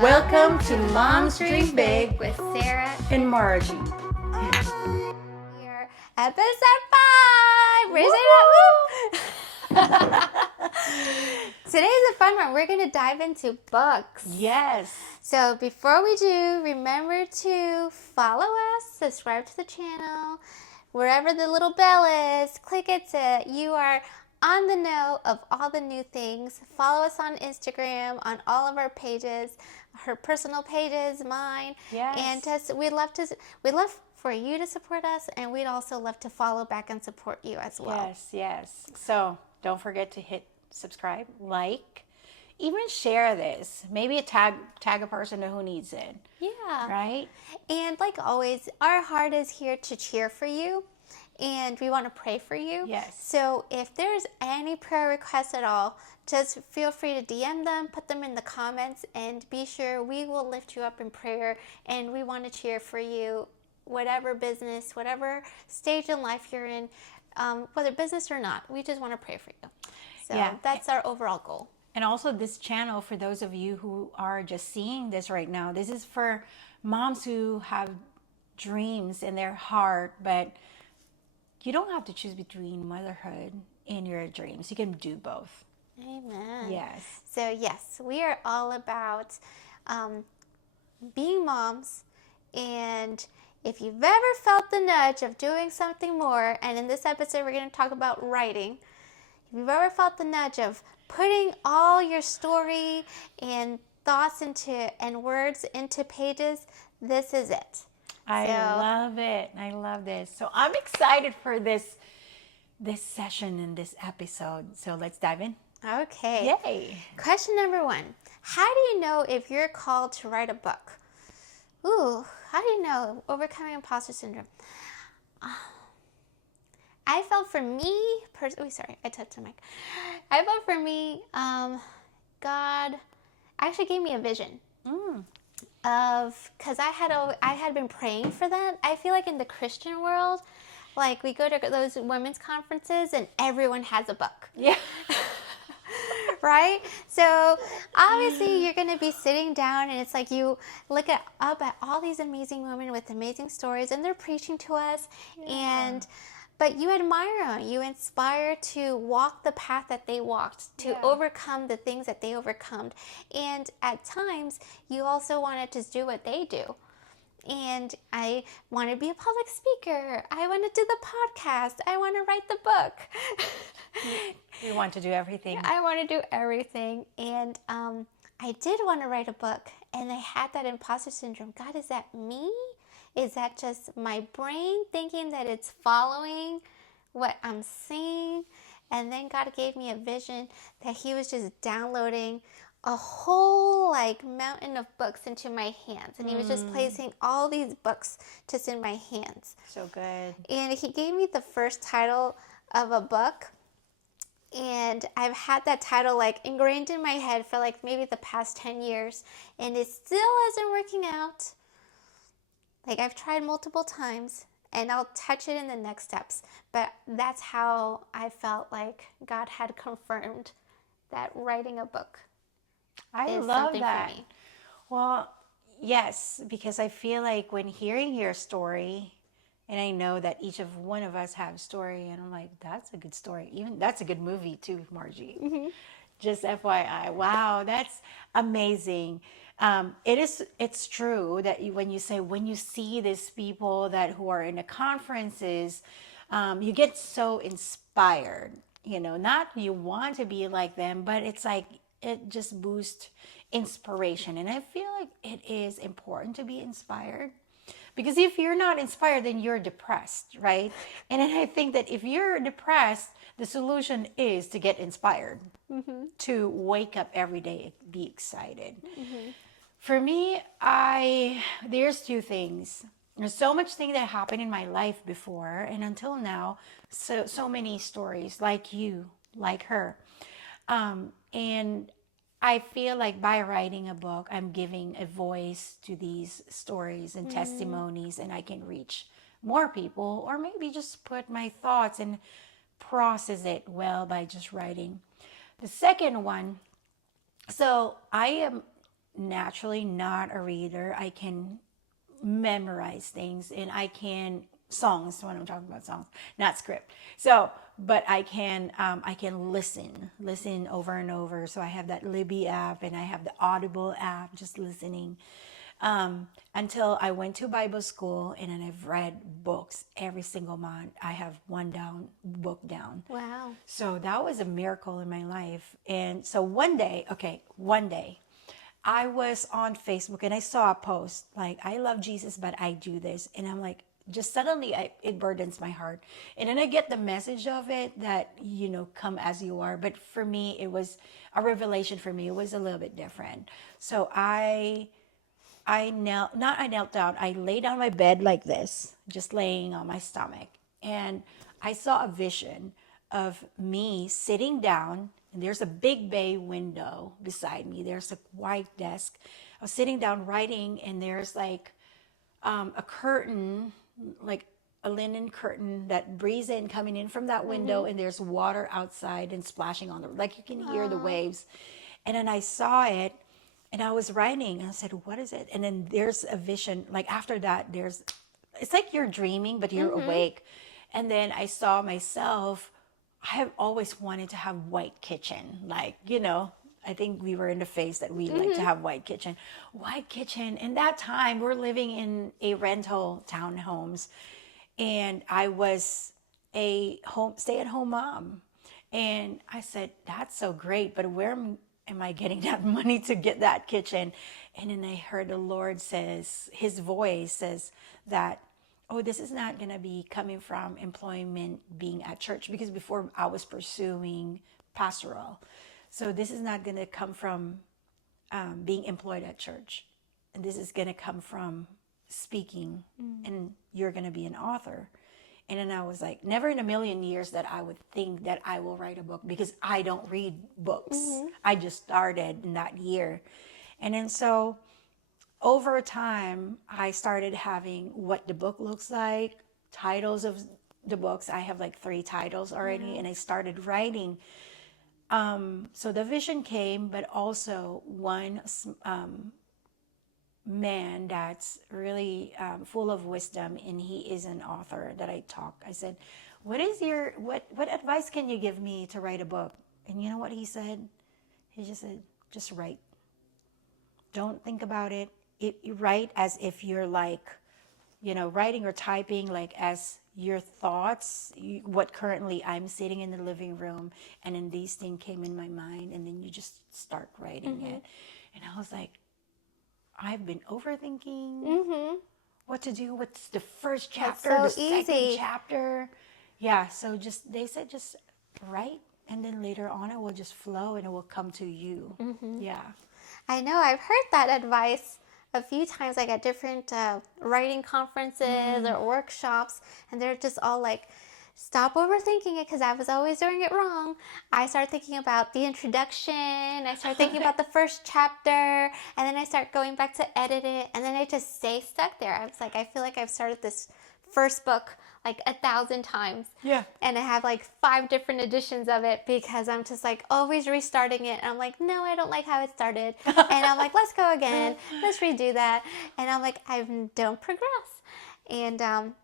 Welcome to Moms Dream Big with Sarah and Margie. Here, episode 5. Where's it? Today's a fun one. We're going to dive into books. Yes. So before we do, remember to follow us, subscribe to the channel, wherever the little bell is, click it so you are on the know of all the new things. Follow us on Instagram, on all of our pages, her personal pages, mine. Yes. And we'd love for you to support us, and we'd also love to follow back and support you as well. Yes. So don't forget to hit subscribe, like, even share this. Maybe tag a person who needs it. Yeah. Right? And like always, our heart is here to cheer for you. And we want to pray for you. Yes. So if there's any prayer requests at all, just feel free to DM them, put them in the comments, and be sure we will lift you up in prayer. And we want to cheer for you, whatever business, whatever stage in life you're in, whether business or not. We just want to pray for you. So that's our overall goal. And also this channel, for those of you who are just seeing this right now, this is for moms who have dreams in their heart, but you don't have to choose between motherhood and your dreams. You can do both. Amen. Yes. So yes, we are all about being moms. And if you've ever felt the nudge of doing something more, and in this episode we're going to talk about writing. If you've ever felt the nudge of putting all your story and thoughts and words into pages, this is it. I love it. I love this. So I'm excited for this session and this episode. So let's dive in. Okay. Yay. Question number 1. How do you know if you're called to write a book? Ooh, how do you know? Overcoming imposter syndrome. I felt for me, I touched the mic. I felt for me, God actually gave me a vision. Because I had been praying for that. I feel like in the Christian world, like we go to those women's conferences and everyone has a book. Yeah. Right? So obviously you're going to be sitting down and it's like you look up at all these amazing women with amazing stories and they're preaching to us. But you admire them. You inspire to walk the path that they walked, to overcome the things that they overcome. And at times, you also want to just do what they do. And I want to be a public speaker. I want to do the podcast. I want to write the book. You want to do everything. I want to do everything. And I did want to write a book. And I had that imposter syndrome. God, is that me? Is that just my brain thinking that it's following what I'm seeing? And then God gave me a vision that He was just downloading a whole mountain of books into my hands. And He was just placing all these books just in my hands. So good. And He gave me the first title of a book. And I've had that title ingrained in my head for maybe the past 10 years. And it still isn't working out. I've tried multiple times, and I'll touch it in the next steps. But that's how I felt like God had confirmed that writing a book is love something that. for me. Well, yes, because I feel like when hearing your story, and I know that each of one of us have a story, and I'm like, that's a good story. Even that's a good movie too, Margie. Mm-hmm. Just FYI. Wow, that's amazing. It's true that when you see these people who are in the conferences, you get so inspired, not you want to be like them, but it's like, it just boosts inspiration. And I feel like it is important to be inspired, because if you're not inspired, then you're depressed, right? And then I think that if you're depressed, the solution is to get inspired, to wake up every day, be excited. For me, there's 2 things. There's so much thing that happened in my life before and until now. So many stories like you, like her. And I feel like by writing a book, I'm giving a voice to these stories and testimonies, and I can reach more people, or maybe just put my thoughts and process it well by just writing. The second one, so I am naturally not a reader. I can memorize things, and I can songs when I'm talking about songs, not script. So, but I can listen over and over. So I have that Libby app and I have the Audible app, just listening. Until I went to Bible school, and then I've read books every single month. I have book down. Wow. So that was a miracle in my life. And so one day, I was on Facebook and I saw a post like, I love Jesus, but I do this. And I'm like, just suddenly it burdens my heart. And then I get the message of it that, come as you are. But for me, it was a revelation for me. It was a little bit different. So I knelt down, I lay down my bed like this, just laying on my stomach. And I saw a vision of me sitting down, and there's a big bay window beside me. There's a white desk. I was sitting down writing, and there's like a curtain, like a linen curtain that breeze in coming in from that window, and there's water outside and splashing on the, like you can hear the waves. And then I saw it, and I was writing, and I said, what is it? And then there's a vision, like after that, it's like you're dreaming, but you're awake. And then I saw myself. I have always wanted to have white kitchen, like, I think we were in the phase that we like to have white kitchen. White kitchen. In that time, we're living in a rental townhomes, and I was a stay-at-home mom. And I said, that's so great, but where am I getting that money to get that kitchen? And then I heard the Lord his voice says that, oh, this is not going to be coming from employment being at church, because before I was pursuing pastoral. So this is not going to come from being employed at church. And this is going to come from speaking, and you're going to be an author. And then I was like, never in a million years that I would think that I will write a book, because I don't read books. I just started in that year. And then so over time, I started having what the book looks like, titles of the books. I have like 3 titles already, and I started writing. So the vision came, but also one man that's really full of wisdom, and he is an author that I said, what advice can you give me to write a book? And you know what he said? He just said, just write. Don't think about it. You write as if you're like, writing or typing like as your thoughts, what currently I'm sitting in the living room, and then these things came in my mind, and then you just start writing it. And I was like, I've been overthinking what to do. What's the first chapter, so the second easy. chapter? Yeah, so they said just write, and then later on it will just flow and it will come to you. Yeah. I know, I've heard that advice a few times, like at different writing conferences or workshops, and they're just all like, stop overthinking it, because I was always doing it wrong. I start thinking about the introduction, I start thinking about the first chapter, and then I start going back to edit it, and then I just stay stuck there. I was like, I feel like I've started this first book like 1,000 times. Yeah. And I have like 5 different editions of it, because I'm just like always restarting it. And I'm like, no, I don't like how it started. And I'm like, let's go again. Let's redo that. And I'm like, I don't progress. And,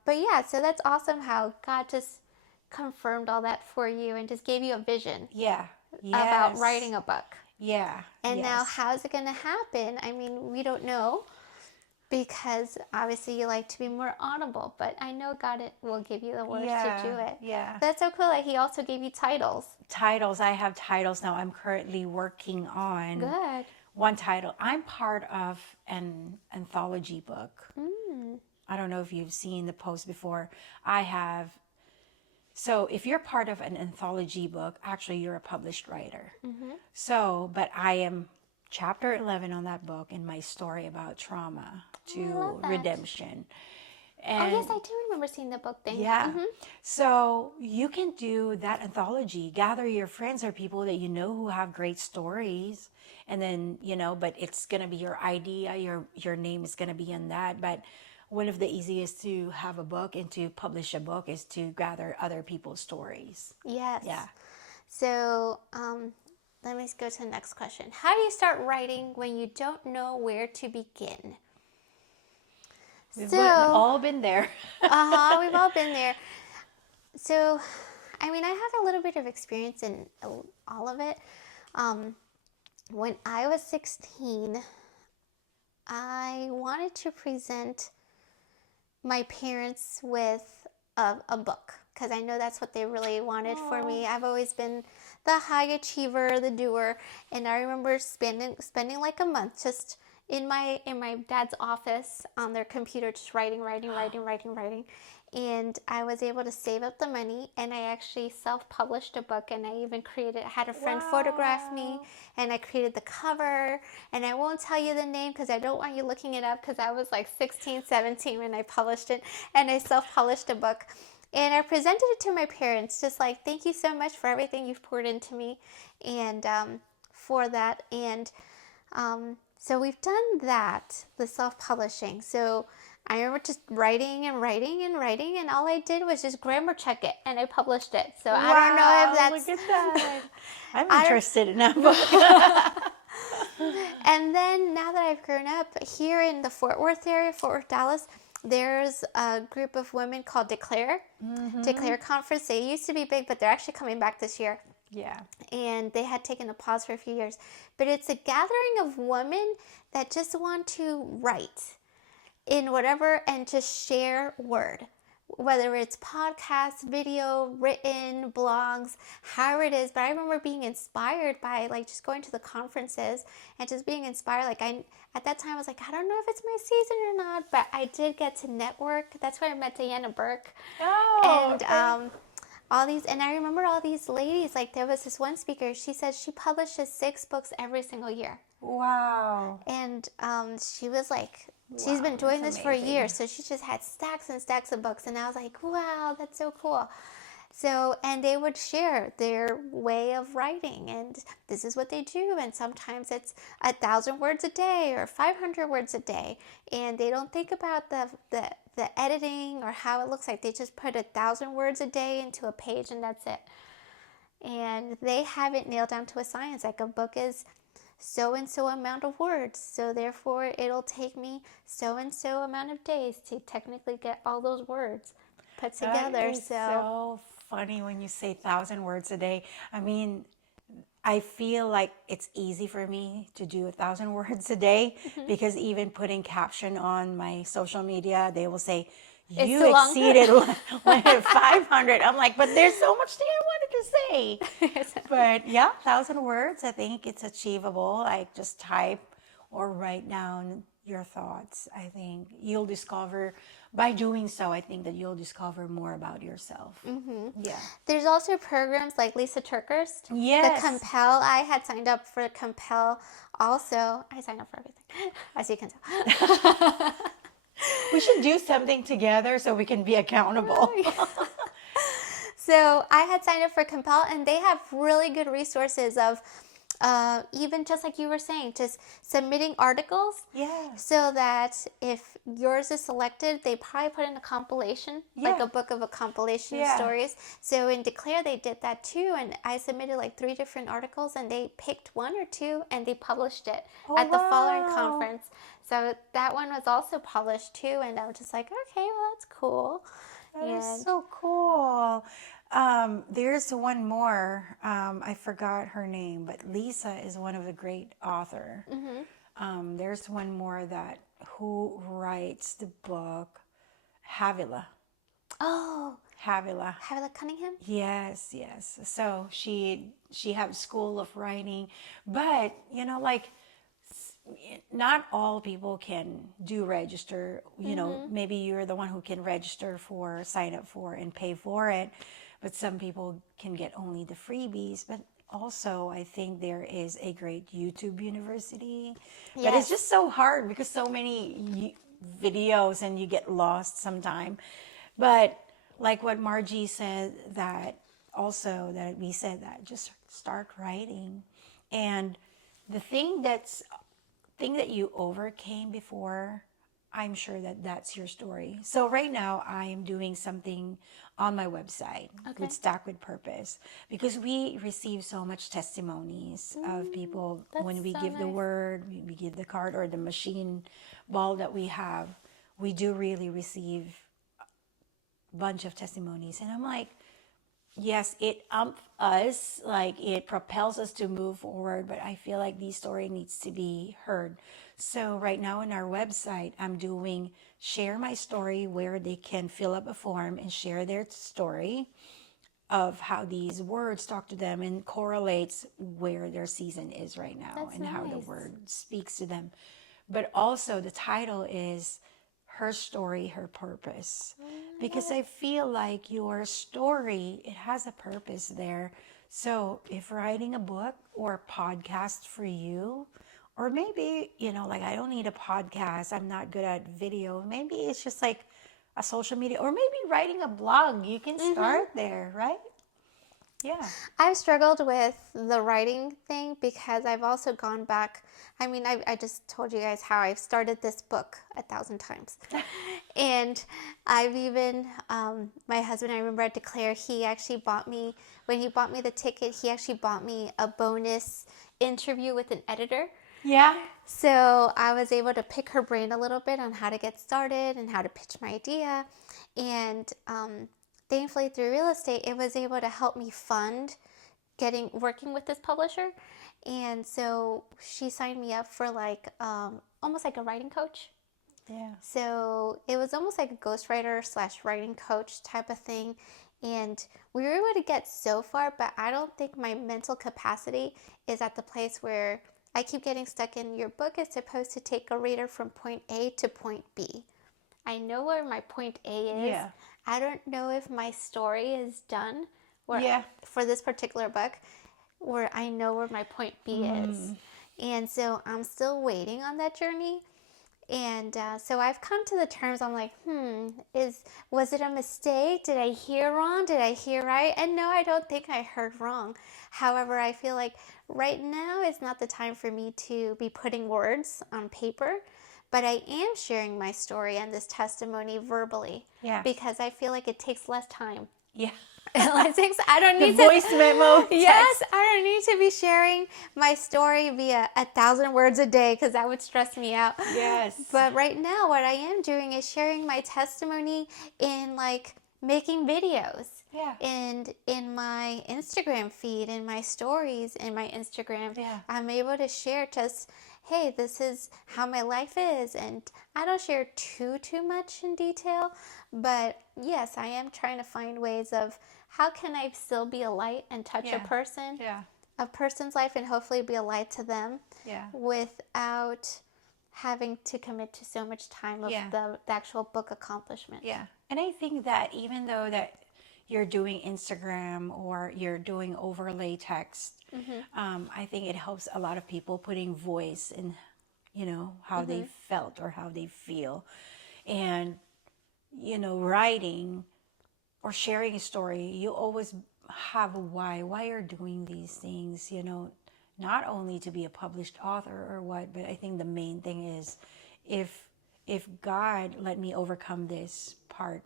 but yeah, so that's awesome how God just confirmed all that for you and just gave you a vision Yeah. about writing a book. Yeah. And now how's it going to happen? I mean, we don't know, because obviously you like to be more audible, but I know God will give you the words to do it. Yeah. That's so cool that He also gave you titles. I have titles now. I'm currently working on Good. one title. I'm part of an anthology book. I don't know if you've seen the post before. So if you're part of an anthology book, actually you're a published writer. So, but I am chapter 11 on that book, in my story about trauma to redemption. And Oh, yes, I do remember seeing the book thing. yeah. So you can do that anthology, gather your friends or people that you know who have great stories. And then, but it's going to be your idea, your name is going to be in that. But one of the easiest to have a book and to publish a book is to gather other people's stories. Yes. Yeah. So, let me go to the next question. How do you start writing when you don't know where to begin? We've So, all been there. we've all been there. So, I mean, I have a little bit of experience in all of it. When I was 16, I wanted to present my parents with a book because I know that's what they really wanted for me. I've always been the high achiever, the doer, and I remember spending like a month just in my dad's office on their computer, just writing. And I was able to save up the money, and I actually self-published a book, and I even had a friend photograph me, and I created the cover, and I won't tell you the name because I don't want you looking it up because I was like 16, 17 when I published it, and I self-published a book. And I presented it to my parents, just like, thank you so much for everything you've poured into me, and for that. And so we've done that, the self-publishing. So I remember just writing, and all I did was just grammar check it, and I published it. So I don't know if that's... Look at that. I'm interested in that book. And then now that I've grown up, here in the Fort Worth area, Fort Worth, Dallas, there's a group of women called Declare. Declare Conference. They used to be big, but they're actually coming back this year. Yeah. And they had taken a pause for a few years. But it's a gathering of women that just want to write in whatever and just share word. Whether it's podcasts, video, written, blogs, however it is. But I remember being inspired by like just going to the conferences and just being inspired. Like at that time I was like, I don't know if it's my season or not, but I did get to network. That's where I met Diana Burke. Oh, And okay. all these, and I remember all these ladies. Like there was this one speaker. She said she publishes 6 books every single year. Wow. And she was like, she's been doing this for a amazing. year, so she just had stacks and stacks of books. And I was like, wow, that's so cool. So, and they would share their way of writing, and this is what they do. And sometimes it's 1,000 words a day or 500 words a day. And they don't think about the editing or how it looks like. They just put 1,000 words a day into a page, and that's it. And they have it nailed down to a science. Like a book is so and so amount of words, so therefore it'll take me so and so amount of days to technically get all those words put together. That is so funny when you say 1,000 words a day. I mean, I feel like it's easy for me to do 1,000 words a day because even putting caption on my social media, they will say, you exceeded 500. I'm like, but there's so much thing I wanted to say. But yeah, 1,000 words, I think it's achievable. Like just type or write down your thoughts. I think you'll discover, by doing so, I think that you'll discover more about yourself. Yeah. There's also programs like Lisa Turker's. Yes. The Compel. I had signed up for Compel also. I signed up for everything, as you can tell. We should do something together so we can be accountable. So I had signed up for Compel, and they have really good resources of even just like you were saying, just submitting articles. Yeah. So that if yours is selected, they probably put in a compilation, like a book of a compilation of stories. So in Declare, they did that too. And I submitted like 3 different articles, and they picked 1 or 2 and they published it at the following conference. So that one was also published too. And I was just like, okay, well, that's cool. That is so cool. There's one more. I forgot her name, but Lisa is one of the great author. There's one more that who writes the book, Havila. Oh, Havila. Havila Cunningham? Yes, yes. So she have school of writing, but like not all people can do register. Maybe you're the one who can register for, sign up for, and pay for it. But some people can get only the freebies. But also, I think there is a great YouTube university. But it's just so hard because so many videos and you get lost sometime. But like what Margie said, that also that we said that just start writing. And the thing that you overcame before, I'm sure that that's your story. So right now I am doing something on my website Okay. with Stack with Purpose, because we receive so much testimonies of people when That's we so give the nice. word, we give the card or the machine ball that we have. We do really receive a bunch of testimonies. And I'm like, yes, it us, like it propels us to move forward, but I feel like this story needs to be heard. So right now on our website, I'm doing share my story, where they can fill up a form and share their story of how these words talk to them and correlates where their season is right now That's and how the nice. word speaks to them. But also the title is Her Story, Her Purpose. Because I feel like your story, it has a purpose there. So if writing a book or a podcast for you, or maybe, like I don't need a podcast, I'm not good at video. Maybe it's just like a social media, or maybe writing a blog. You can start there, right? Yeah. I've struggled with the writing thing because I've also gone back. I mean, I just told you guys how I've started this book 1,000 times. And I've even, my husband, I remember, I declare, he actually bought me, when he bought me the ticket, he actually bought me a bonus interview with an editor. Yeah. So I was able to pick her brain a little bit on how to get started and how to pitch my idea. And thankfully, through real estate, it was able to help me fund working with this publisher. And so she signed me up for like almost like a writing coach. Yeah. So it was almost like a ghostwriter / writing coach type of thing. And we were able to get so far, but I don't think my mental capacity is at the place where I keep getting stuck in, your book is supposed to take a reader from point A to point B. I know where my point A is. Yeah. I don't know if my story is done Yeah. for this particular book, where I know where my point B is. And so I'm still waiting on that journey. And so I've come to the terms, I'm like, was it a mistake? Did I hear wrong? Did I hear right? And no, I don't think I heard wrong. However, I feel like right now is not the time for me to be putting words on paper, but I am sharing my story and this testimony verbally. Yeah. Because I feel like it takes less time. Yeah. I don't The need voice memo. Yes, Text. I don't need to be sharing my story via 1,000 words a day, because that would stress me out. Yes. But right now, what I am doing is sharing my testimony in like making videos. Yeah. And in my Instagram feed, in my stories, in my Instagram, Yeah. I'm able to share just, hey, this is how my life is. And I don't share too much in detail, but yes, I am trying to find ways of how can I still be a light and touch Yeah. a person's life, and hopefully be a light to them, Yeah. without having to commit to so much time of Yeah. the actual book accomplishment. Yeah. And I think that even though that you're doing Instagram or you're doing overlay text, I think it helps a lot of people putting voice in, how they felt or how they feel. And, writing or sharing a story, you always have a why you're doing these things, not only to be a published author or what, but I think the main thing is if God let me overcome this part,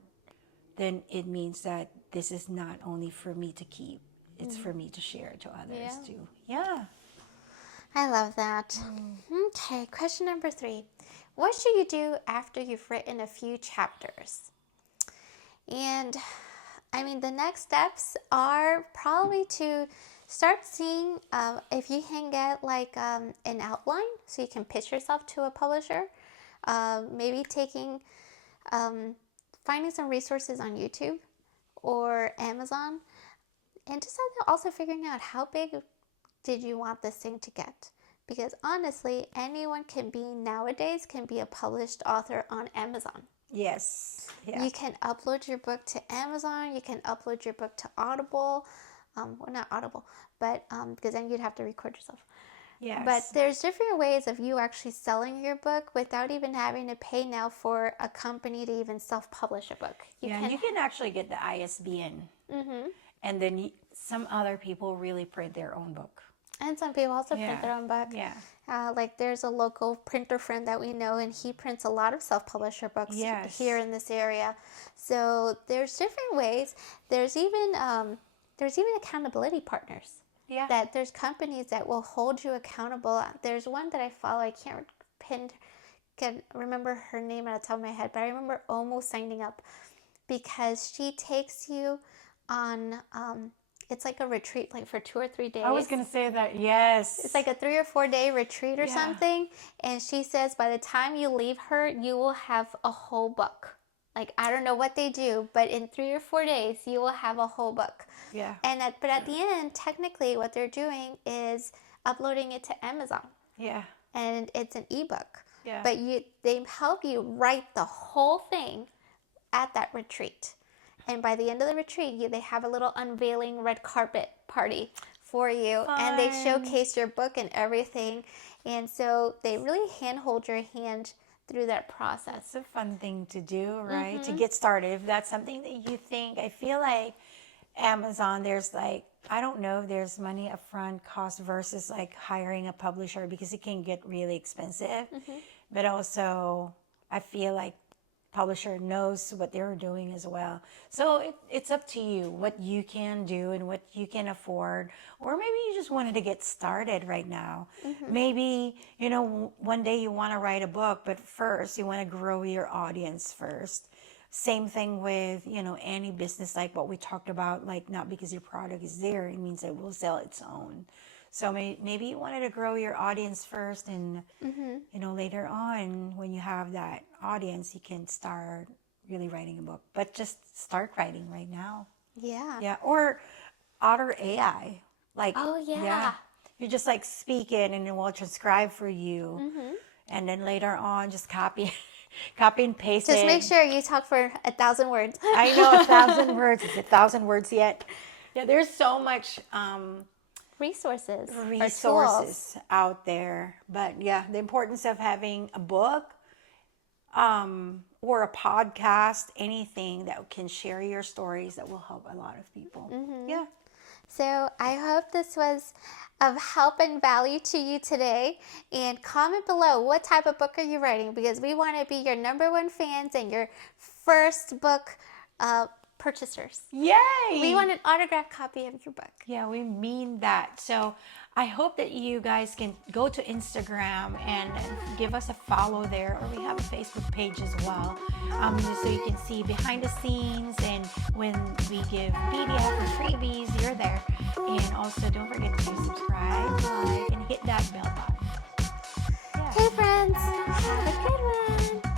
then it means that this is not only for me to keep, it's for me to share to others too. Yeah. I love that. Okay, question number 3. What should you do after you've written a few chapters? And I mean, the next steps are probably to start seeing if you can get like an outline so you can pitch yourself to a publisher. Maybe finding some resources on YouTube or Amazon, and just also figuring out how big did you want this thing to get. Because honestly, anyone can be a published author on Amazon. Yes. Yeah. You can upload your book to Amazon. You can upload your book to Audible. Well, not Audible, but because then you'd have to record yourself. Yes. But there's different ways of you actually selling your book without even having to pay now for a company to even self-publish a book. You can actually get the ISBN. And then some other people really print their own book. And some people also print their own book. Yeah. Like there's a local printer friend that we know, and he prints a lot of self-publisher books Yes. here in this area. So there's different ways. There's even accountability partners. Yeah. That there's companies that will hold you accountable. There's one that I follow. I can't remember her name out of the top of my head, but I remember almost signing up because she takes you on. It's like a retreat, like for 2 or 3 days. I was going to say that, yes. It's like a 3 or 4 day retreat or something. And she says by the time you leave her, you will have a whole book. Like, I don't know what they do, but in 3 or 4 days, you will have a whole book. Yeah. But at the end, technically, what they're doing is uploading it to Amazon. Yeah. And it's an ebook. Yeah. But they help you write the whole thing at that retreat. And by the end of the retreat, they have a little unveiling red carpet party for you. Fun. And they showcase your book and everything. And so they really hold your hand through that process. It's a fun thing to do, right? To get started. If that's something that you think, I feel like Amazon, there's like, I don't know if there's money upfront cost versus like hiring a publisher because it can get really expensive. But also, I feel like publisher knows what they're doing as well. So it's up to you what you can do and what you can afford. Or maybe you just wanted to get started right now. Maybe, one day you want to write a book, but first you want to grow your audience first. Same thing with, any business, like what we talked about, like not because your product is there, it means it will sell its own. So maybe you wanted to grow your audience first and, later on when you have that audience, you can start really writing a book. But just start writing right now. Yeah. Yeah. Or Otter AI. Like, oh, yeah. You just like speak it and it will transcribe for you. And then later on, just copy and paste it. Just make sure you talk for 1,000 words. I know 1,000 words. Is it 1,000 words yet? Yeah, there's so much resources out there. But yeah, the importance of having a book or a podcast, anything that can share your stories that will help a lot of people. Yeah. So I hope this was of help and value to you today. And comment below, what type of book are you writing? Because we want to be your #1 fans and your first book purchasers. Yay! We want an autographed copy of your book. Yeah, we mean that. So I hope that you guys can go to Instagram and give us a follow there, or we have a Facebook page as well, so you can see behind the scenes, and when we give PDF or freebies, you're there. And also don't forget to subscribe, like, and hit that bell button. Yeah. Okay, friends, have a good one.